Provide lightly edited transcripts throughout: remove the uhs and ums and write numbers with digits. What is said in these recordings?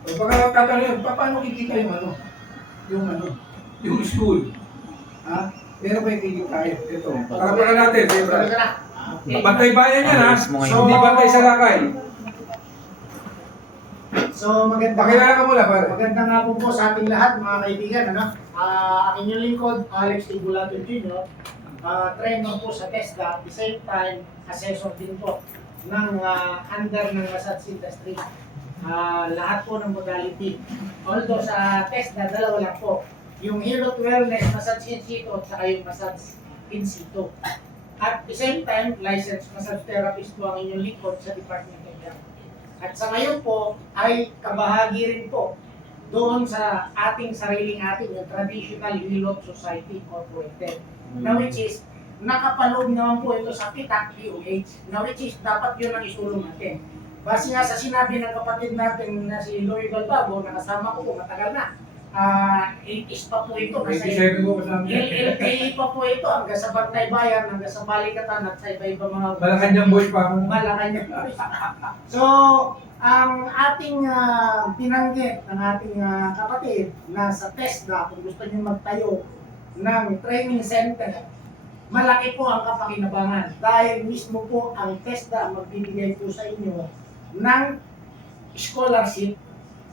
O baka tatanungin, paano kikita yung yung school? Ha? Meron ba yung kikita tayo? Ito, para natin, siyempre. Bantay bayan yan, ha? Hindi bantay sa lakay. So Pakilala ka muna, pare. magandang hapon po sa ating lahat, mga kaibigan. Ang inyong lingkod, Alex Tibulato Jr., trainer po sa TESDA, at the same time, assessor din po ng under ng massage industry. Lahat po ng modality. Although sa TESDA, dalawa lang po. Yung Hilot Wellness Massage in situ at saka yung massage in situ. At the same time, licensed massage therapist po ang inyong lingkod sa Department of Health. At sa ngayon po ay kabahagi rin po doon sa ating sariling yung Traditional Hilot Society Incorporated. Na which is, nakapaloob naman po ito sa PITAC POH, na which is dapat yun ang isulong natin. Base nga sa sinabi ng kapatid natin na si Louie Balbabo, nakasama ko po matagal na. 80s pa po ito. 87 ko kasama. LTE pa po ito hanggang sa Bantay Bayan, hanggang sa Balikatan at sa iba-iba mga... Malacanang boys pa ako. Malacanang boys. So, ang ating binanggit ng ating kapatid na sa TESDA, kung gusto niyo magtayo ng training center, malaki po ang kapakinabangan dahil mismo po ang TESDA magbibigay po sa inyo ng scholarship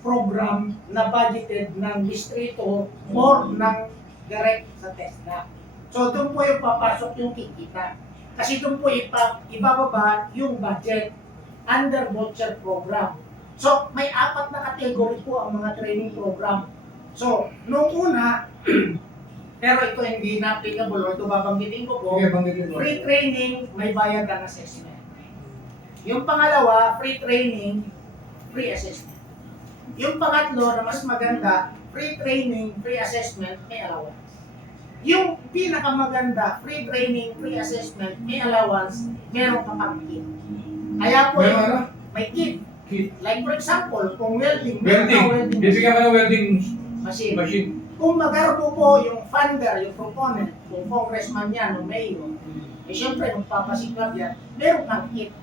program na budgeted ng distrito or ng direct sa TESDA. So doon po yung papasok yung kikita. Kasi doon po ibababa yung budget under voucher program. So may 4 na category po ang mga training program. So nung una, pero ito hindi na applicable o ito babanggitin ko po, free training, may bayad ang assessment. Yung pangalawa, free training, free assessment. Yung pangatlo na mas maganda, free training, free assessment, may allowance. Yung pinakamaganda, free training, free assessment, may allowance, meron ka pang kit. Kaya po may kit. Like for example, kung welding, bibigyan ka ng welding machine. Kung magarbo po yung funder, yung proponent, kung congressman yan o mayor, eh syempre magpapasiklab yan, meron kang kit.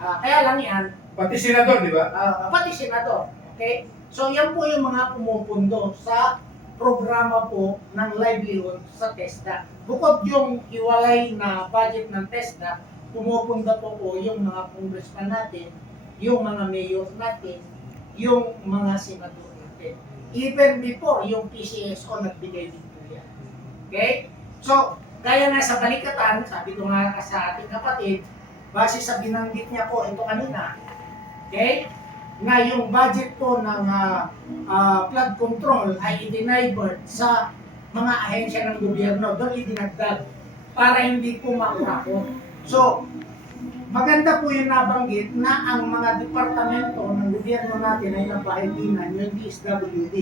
Kaya lang yan, Pati senador, di ba? pati senador. Okay? So yan po yung mga pumupundo sa programa po ng livelihood sa TESDA. Bukod yung hiwalay na budget ng TESDA, pumupunda po yung mga congressman natin, yung mga mayor natin, yung mga senador natin. Even before yung PCSO nagbigay din po yan. Okay? So, kaya nga sa Balikatan, sabi ko nga sa ating kapatid, base sa binanggit niya po ito kanina, okay? Nga yung budget po ng flood control ay i-denivered sa mga ahensya ng gobyerno, doon idinagdag para hindi po makurakot. So, maganda po yung nabanggit na ang mga departamento ng gobyerno natin ay napahiginan, yung DSWD,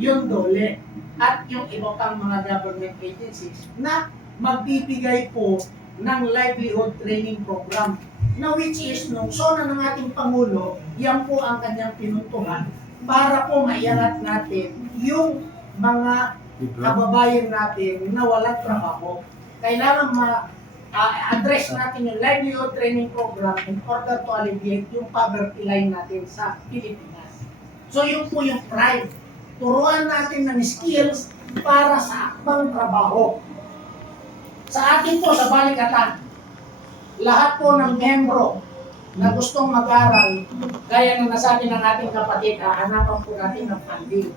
yung DOLE, at yung iba pang mga government agencies na magbibigay po ng livelihood training program na which is nung sona ng ating Pangulo, yan po ang kanyang pinuntuhan para po maiangat natin yung mga kababayan natin na walang trabaho. Kailangan address natin yung livelihood training program in order to alleviate yung poverty line natin sa Pilipinas. So yun po yung pride. Turuan natin ng skills para sa akbang trabaho. Sa atin po, sa Balikatan, lahat po ng membro na gustong mag-aral, gaya ng nasabi ng ating kapatid, hanapan po natin ng funding.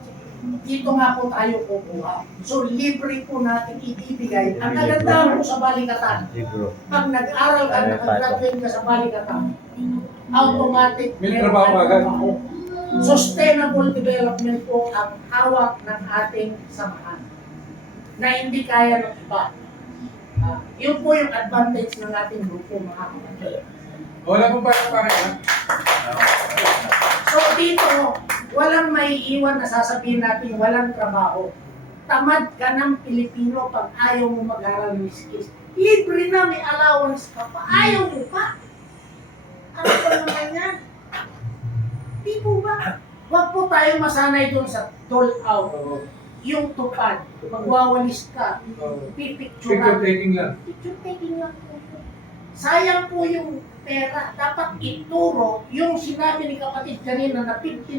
Dito nga po tayo kukuha. So, libre po natin ibibigay. Ang kagandahan po sa Balikatan, pag nag-aral ka, nag-graduate ka sa Balikatan, automatic may trabaho agad. Sustainable development po ang hawak ng ating samahan na hindi kaya ng iba. Yun po yung advantage ng ating grupo, mga kapatid. Wala po pare. So dito, walang may iwan na sasabihin natin walang trabaho. Tamad ka ng Pilipino pag ayaw mo mag-aral ng skills. Libre na, may allowance ka pa. Ayaw mo pa. Ano pa naman yan? Di po ba? Huwag po tayo masanay doon sa dole out. Yung tupad, magwawalis ka, pipicture taking lang. Picture taking lang po. Sayang po yung pera. Dapat ituro yung sinabi ni kapatid kanina na 15